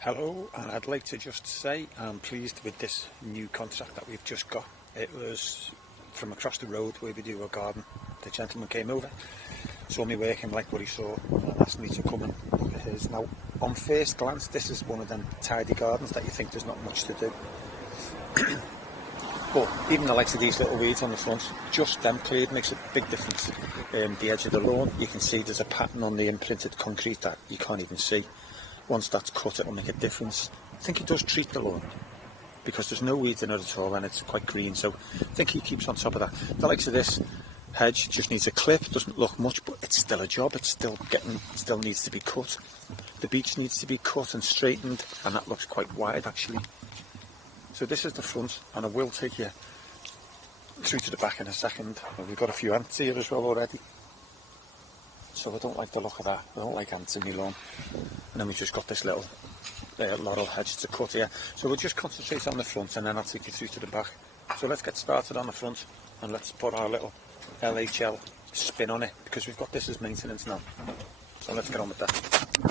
Hello, and I'd like to just say I'm pleased with this new contract that we've just got. It was from across the road where we do our garden. The gentleman came over, saw me working, liked what he saw, and asked me to come and look at his. Now, on first glance, this is one of them tidy gardens that you think there's not much to do. But even the likes of these little weeds on the front, just them cleared makes a big difference. The edge of the lawn, you can see there's a pattern on the imprinted concrete that you can't even see. Once that's cut, it will make a difference. I think he does treat the lawn because there's no weeds in it at all, and it's quite green, so I think he keeps on top of that. The likes of this hedge just needs a clip, doesn't look much, but it's still a job. It's still needs to be cut. The beech needs to be cut and straightened, and that looks quite wide actually. So this is the front, and I will take you through to the back in a second. And we've got a few ants here as well already, so I don't like the look of that. I don't like ants in my lawn. And then we've just got this little laurel hedge to cut here. So we'll just concentrate on the front, and then I'll take you through to the back. So let's get started on the front, and let's put our little LHL spin on it, because we've got this as maintenance now. So let's get on with that.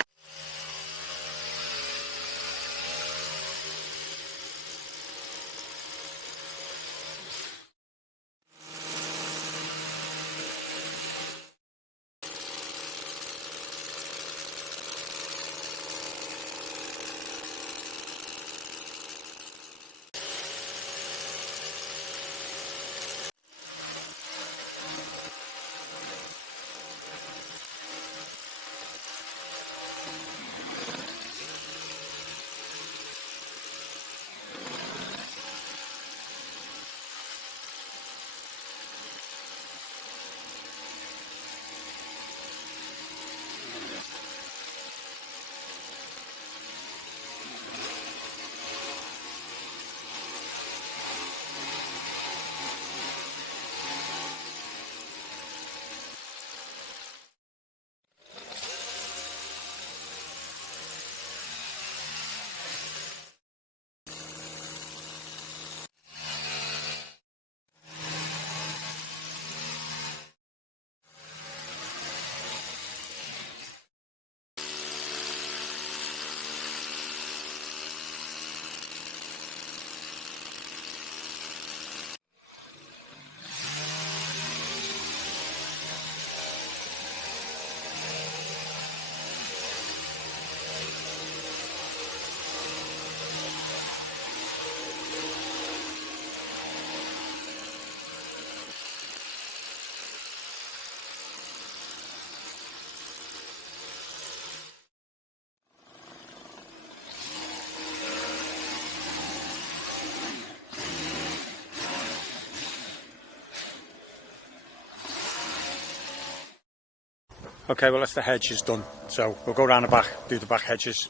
Okay, well that's the hedges done, so we'll go around the back, do the back hedges.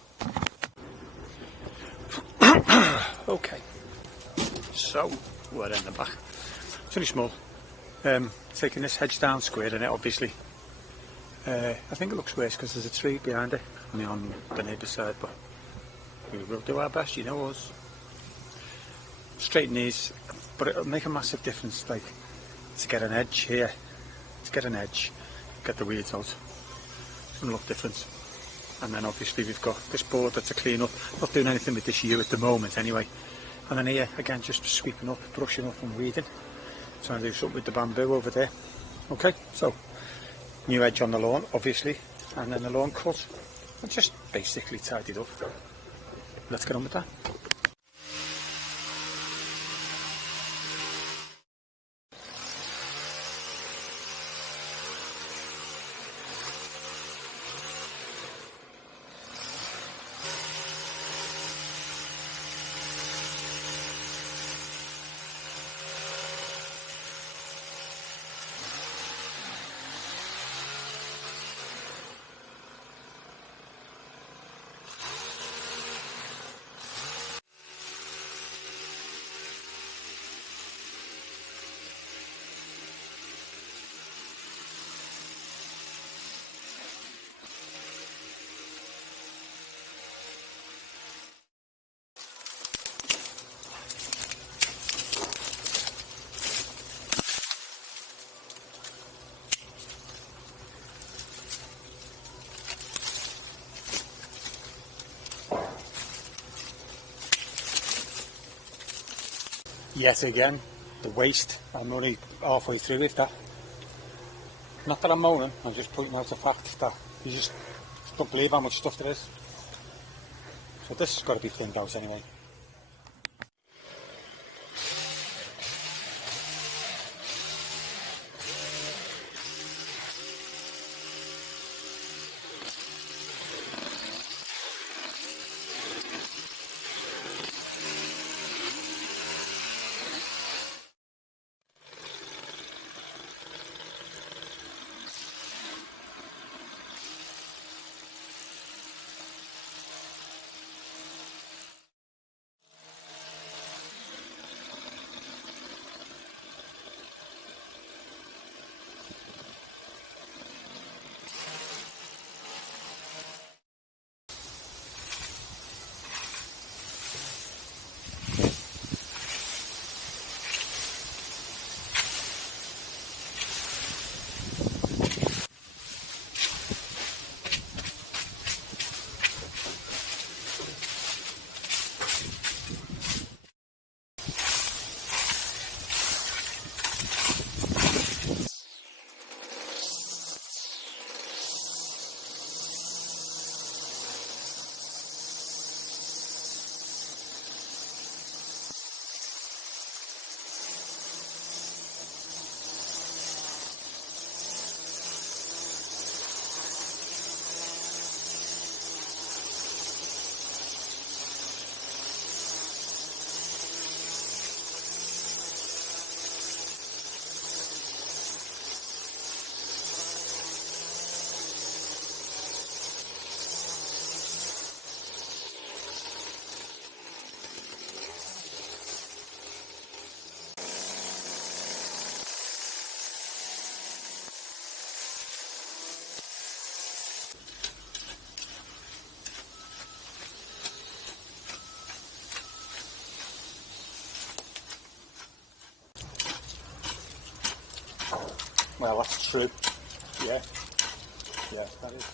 Okay, so we're in the back. It's only small. Taking this hedge down, squaring it obviously. I think it looks worse because there's a tree behind it, I mean on the neighbour's side, but we will do our best, you know us. Straighten these, but it'll make a massive difference, like to get an edge here, get the weeds out. It's going to look different. And then obviously we've got this border to clean up. Not doing anything with this year at the moment anyway. And then here again, just sweeping up, brushing up and weeding. Trying to do something with the bamboo over there. Okay, so new edge on the lawn obviously, and then the lawn cut and just basically tidied up. Let's get on with that. Yet again, the waste. I'm only halfway through with that. Not that I'm moaning, I'm just pointing out the fact that you just don't believe how much stuff there is. So this has got to be thinned out anyway. Well, that's true. Yeah. Yeah, that is.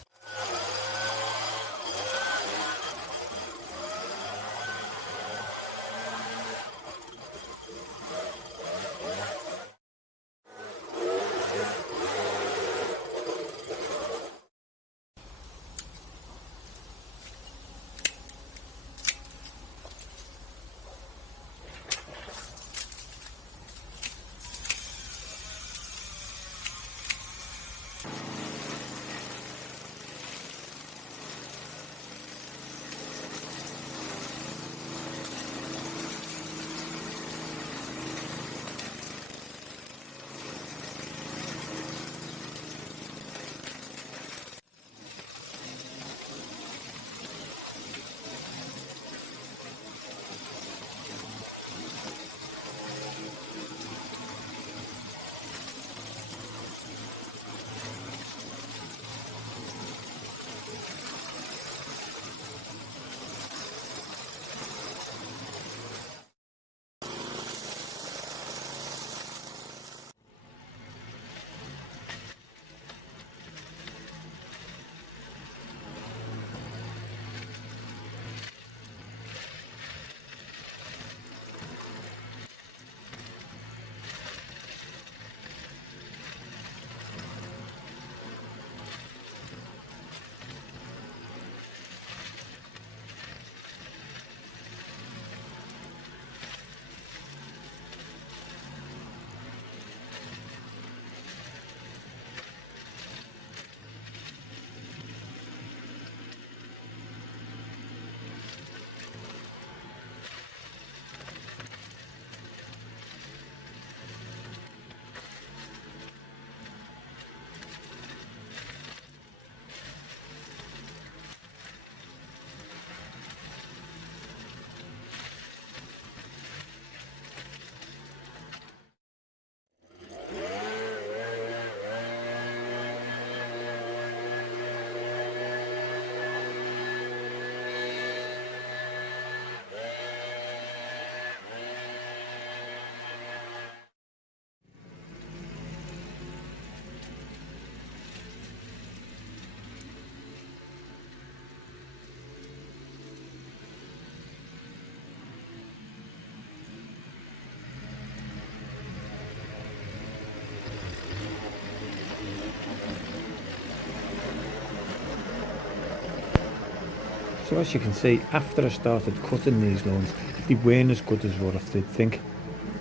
So as you can see, after I started cutting these lawns, they weren't as good as what I did think.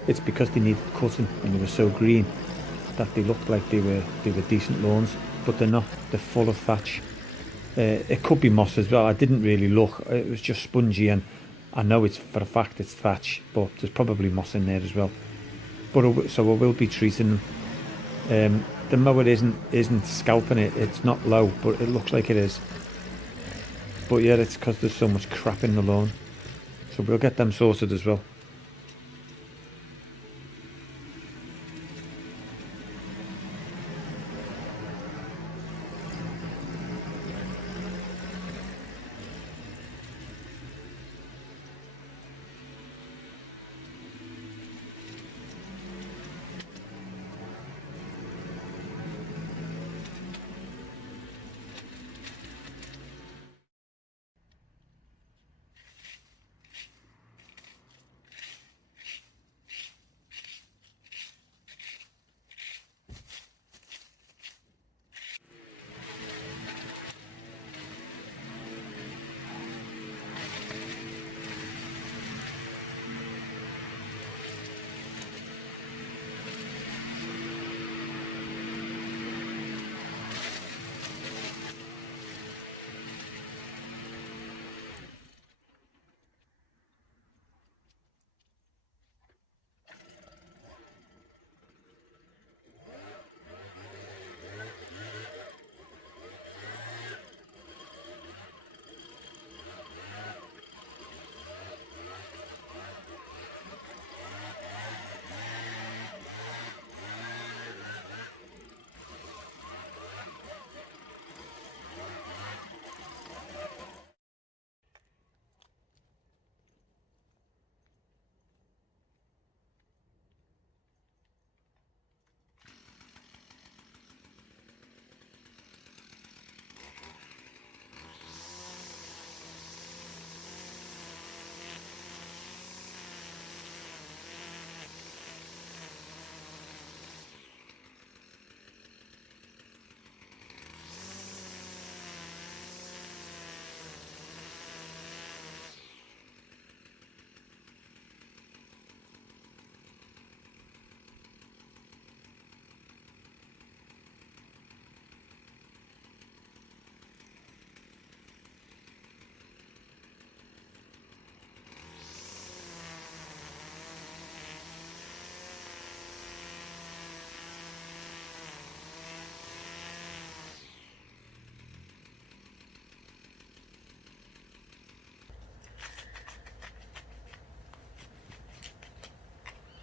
It's because they needed cutting and they were so green that they looked like they were decent lawns, but they're not. They're full of thatch. It could be moss as well. I didn't really look. It was just spongy, and I know it's for a fact it's thatch, but there's probably moss in there as well. But so I will be treating them. The mower isn't scalping it. It's not low, but it looks like it is. But yeah, it's because there's so much crap in the lawn. So we'll get them sorted as well.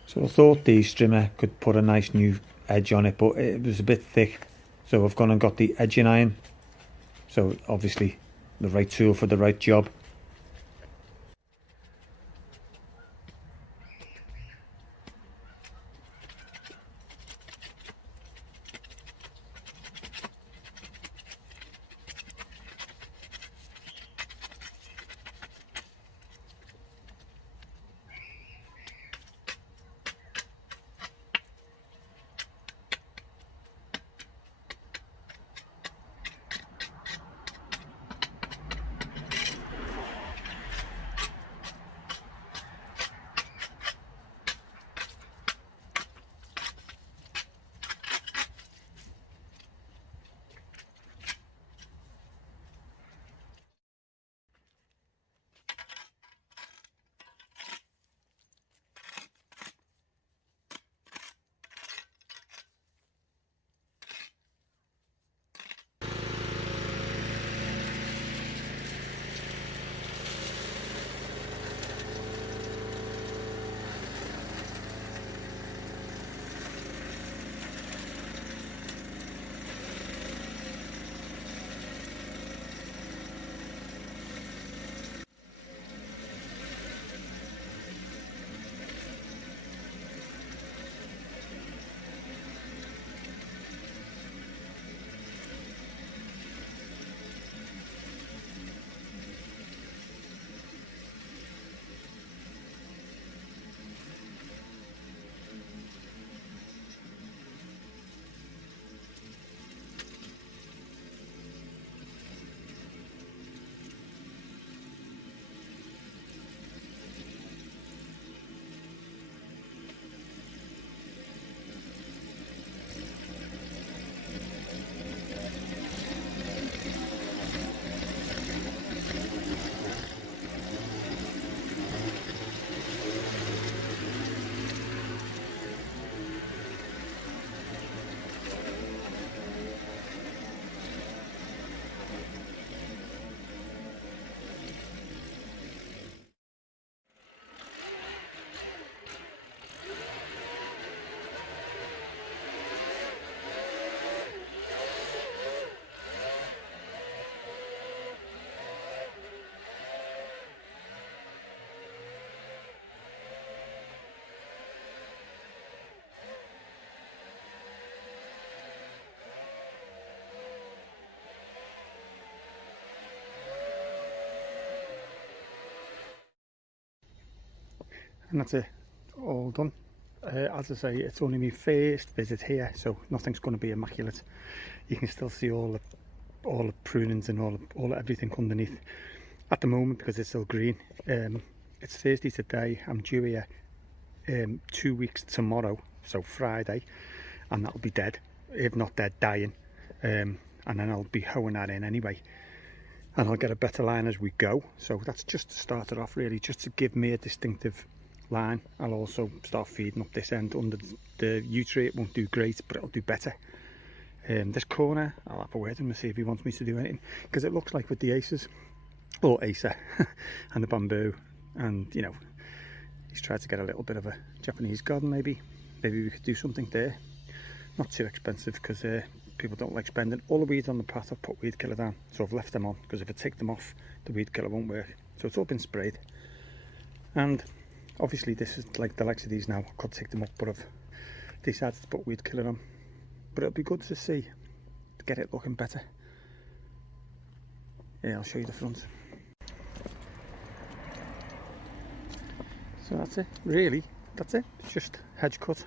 So I thought the strimmer could put a nice new edge on it, but it was a bit thick. So I've gone and got the edging iron. So obviously the right tool for the right job. And that's it, all done. As I say, it's only my first visit here, so nothing's going to be immaculate. You can still see all the prunings and all everything underneath at the moment because it's still green. It's Thursday today. I'm due here 2 weeks tomorrow, so Friday, and that'll be dead, if not dead, dying. And then I'll be hoeing that in anyway, and I'll get a better line as we go. So that's just to start it off, really, just to give me a distinctive line. I'll also start feeding up this end under the U-tree. It won't do great, but it'll do better. This corner, I'll have a word with him and see if he wants me to do anything, because it looks like with the aces, or acer, and the bamboo, and you know, he's tried to get a little bit of a Japanese garden. Maybe we could do something there. Not too expensive, because people don't like spending. All the weeds on the path, I've put weed killer down, so I've left them on, because if I take them off, the weed killer won't work. So it's all been sprayed, and obviously this is like the likes of these now, I could take them up, but I've decided to put weed killer on. But it'll be good to see, to get it looking better. Yeah, I'll show you the front. So that's it, really, that's it. It's just hedge cut,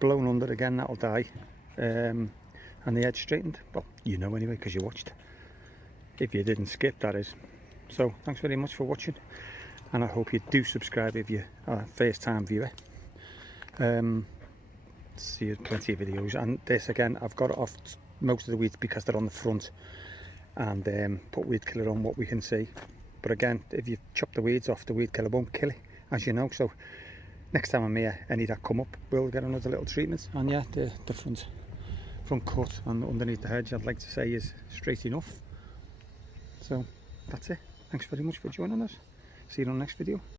blown under again, that'll die, and the edge straightened. Well, you know anyway, because you watched. If you didn't skip, that is. So thanks very much for watching, and I hope you do subscribe if you're a first time viewer. See plenty of videos, and this again, I've got it off most of the weeds because they're on the front, and put weed killer on what we can see. But again, if you chop the weeds off, the weed killer won't kill it, as you know. So next time I'm here, any that come up, we'll get another little treatment. And yeah, the front cut and underneath the hedge, I'd like to say, is straight enough. So that's it. Thanks very much for joining us. See you on the next video.